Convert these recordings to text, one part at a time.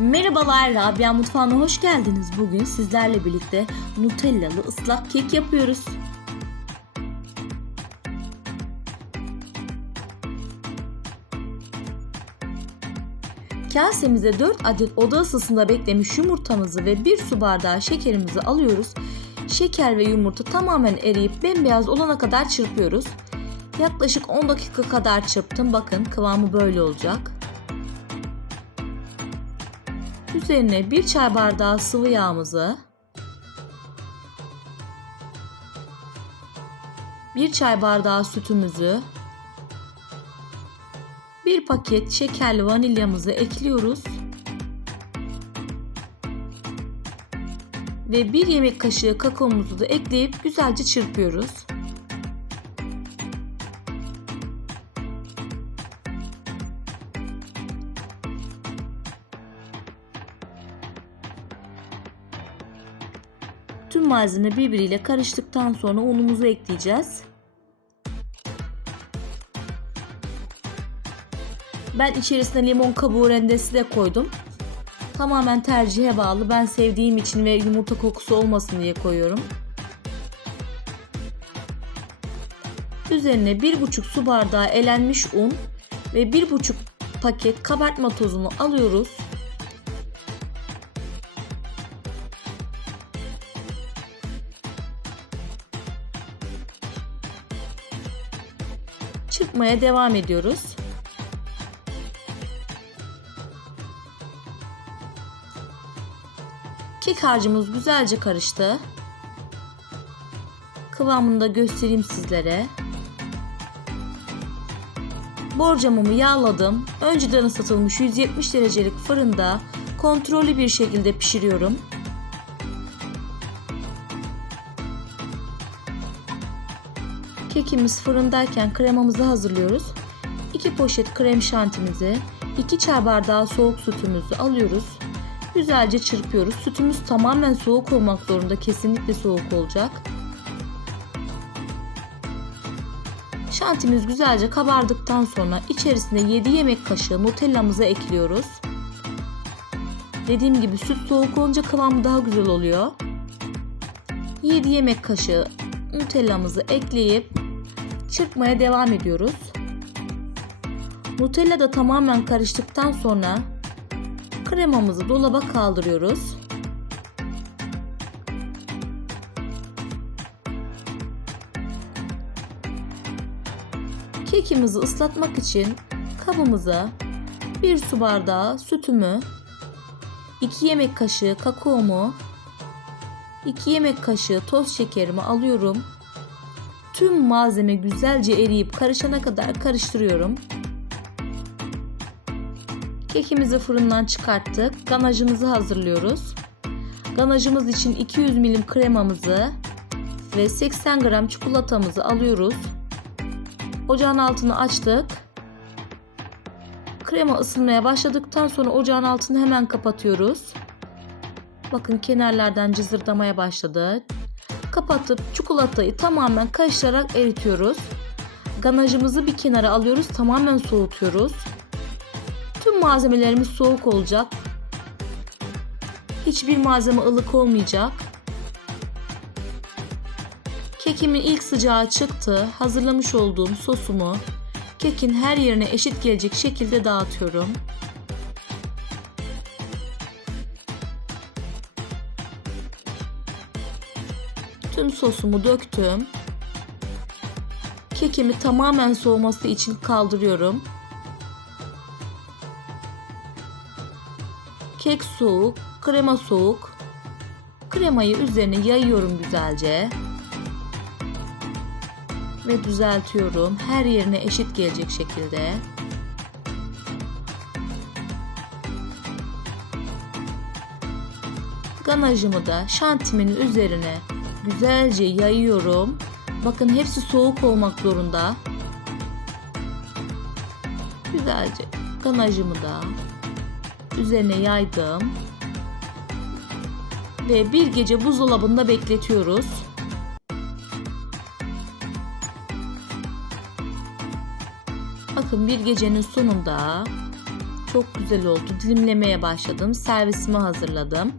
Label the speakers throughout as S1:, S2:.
S1: Merhabalar, Rabia Mutfağı'na hoş geldiniz. Bugün sizlerle birlikte Nutellalı ıslak kek yapıyoruz. Kasemize 4 adet oda ısısında beklemiş yumurtamızı ve 1 su bardağı şekerimizi alıyoruz. Şeker ve yumurta tamamen eriyip bembeyaz olana kadar çırpıyoruz. Yaklaşık 10 dakika kadar çırptım. Bakın kıvamı böyle olacak. Üzerine bir çay bardağı sıvı yağımızı, bir çay bardağı sütümüzü, bir paket şekerli vanilyamızı ekliyoruz. Ve bir yemek kaşığı kakaomuzu da ekleyip güzelce çırpıyoruz. Tüm malzeme birbiriyle karıştıktan sonra unumuzu ekleyeceğiz. Ben içerisine limon kabuğu rendesi de koydum. Tamamen tercihe bağlı. Ben sevdiğim için ve yumurta kokusu olmasın diye koyuyorum. Üzerine 1,5 su bardağı elenmiş un ve 1,5 paket kabartma tozunu alıyoruz. Çırpmaya devam ediyoruz. Kek harcımız güzelce karıştı. Kıvamını da göstereyim sizlere. Borcamımı yağladım. Önceden ısıtılmış 170 derecelik fırında kontrollü bir şekilde pişiriyorum. Kekimiz fırındayken kremamızı hazırlıyoruz. 2 poşet krem şantimizi, 2 çay bardağı soğuk sütümüzü alıyoruz. Güzelce çırpıyoruz. Sütümüz tamamen soğuk olmak zorunda. Kesinlikle soğuk olacak. Şantimiz güzelce kabardıktan sonra içerisine 7 yemek kaşığı nutellamızı ekliyoruz. Dediğim gibi süt soğuk olunca kıvamı daha güzel oluyor. 7 yemek kaşığı nutellamızı ekleyip çırpmaya devam ediyoruz. Nutella da tamamen karıştıktan sonra kremamızı dolaba kaldırıyoruz. Kekimizi ıslatmak için kabımıza 1 su bardağı sütümü, 2 yemek kaşığı kakaomu, 2 yemek kaşığı toz şekerimi alıyorum. Tüm malzeme güzelce eriyip karışana kadar karıştırıyorum. Kekimizi fırından çıkarttık. Ganajımızı hazırlıyoruz. Ganajımız için 200 milim kremamızı ve 80 gram çikolatamızı alıyoruz. Ocağın altını açtık. Krema ısınmaya başladıktan sonra ocağın altını hemen kapatıyoruz. Bakın kenarlardan cızırdamaya başladı. Kapatıp çikolatayı tamamen karıştırarak eritiyoruz. Ganajımızı bir kenara alıyoruz. Tamamen soğutuyoruz. Tüm malzemelerimiz soğuk olacak. Hiçbir malzeme ılık olmayacak. Kekimin ilk sıcağı çıktı. Hazırlamış olduğum sosumu kekin her yerine eşit gelecek şekilde dağıtıyorum. Tüm sosumu döktüm. Kekimi tamamen soğuması için kaldırıyorum. Kek soğuk, krema soğuk. Kremayı üzerine yayıyorum güzelce. Ve düzeltiyorum. Her yerine eşit gelecek şekilde. Ganajımı da şantimin üzerine güzelce yayıyorum. Bakın hepsi soğuk olmak zorunda. Güzelce ganajımı da üzerine yaydım. Ve bir gece buzdolabında bekletiyoruz. Bakın bir gecenin sonunda Çok güzel oldu. Dilimlemeye başladım. Servisimi hazırladım.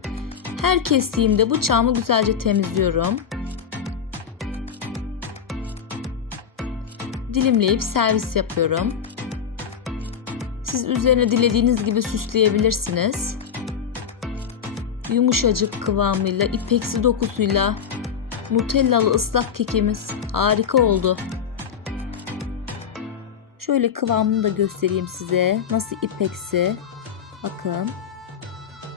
S1: Her kestiğimde bıçağımı güzelce temizliyorum. Dilimleyip servis yapıyorum. Siz üzerine dilediğiniz gibi süsleyebilirsiniz. Yumuşacık kıvamıyla, ipeksi dokusuyla Nutellalı ıslak kekimiz harika oldu. Şöyle kıvamını da göstereyim size. Nasıl ipeksi. Bakın.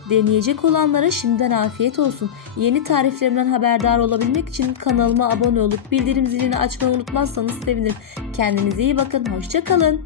S1: Deneyecek olanlara şimdiden afiyet olsun. Yeni tariflerimden haberdar olabilmek için kanalıma abone olup bildirim zilini açmayı unutmazsanız sevinirim. Kendinize iyi bakın. Hoşçakalın.